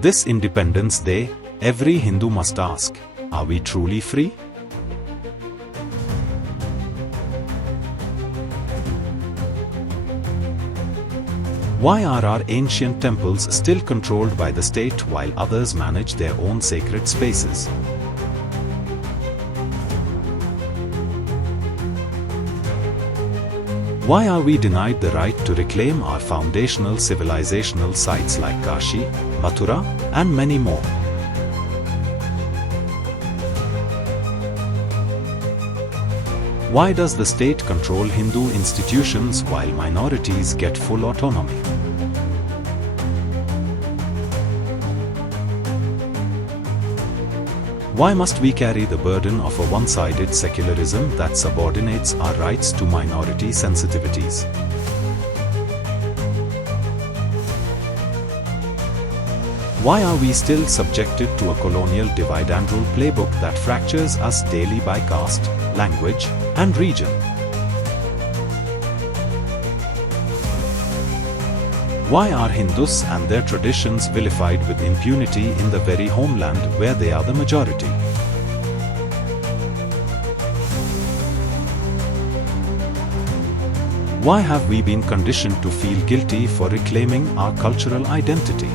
This Independence Day, every Hindu must ask, are we truly free? Why are our ancient temples still controlled by the state while others manage their own sacred spaces? Why are we denied the right to reclaim our foundational civilizational sites like Kashi, Mathura, and many more? Why does the state control Hindu institutions while minorities get full autonomy? Why must we carry the burden of a one-sided secularism that subordinates our rights to minority sensitivities? Why are we still subjected to a colonial divide-and-rule playbook that fractures us daily by caste, language, and region? Why are Hindus and their traditions vilified with impunity in the very homeland where they are the majority? Why have we been conditioned to feel guilty for reclaiming our cultural identity?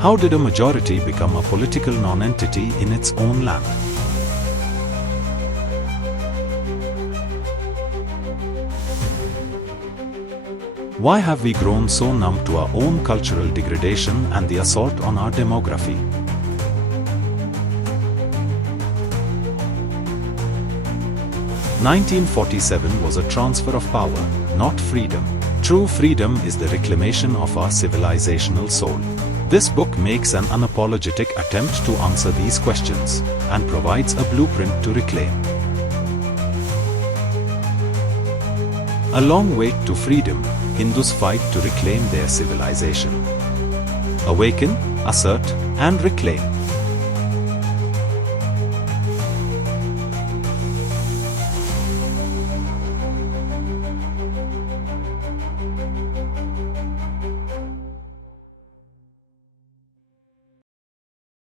How did a majority become a political non-entity in its own land? Why have we grown so numb to our own cultural degradation and the assault on our demography? "1947 was a transfer of power, not freedom. True freedom is the reclamation of our civilizational soul." This book makes an unapologetic attempt to answer these questions, and provides a blueprint to reclaim. A long way to freedom, Hindus fight to reclaim their civilization. Awaken, assert, and reclaim.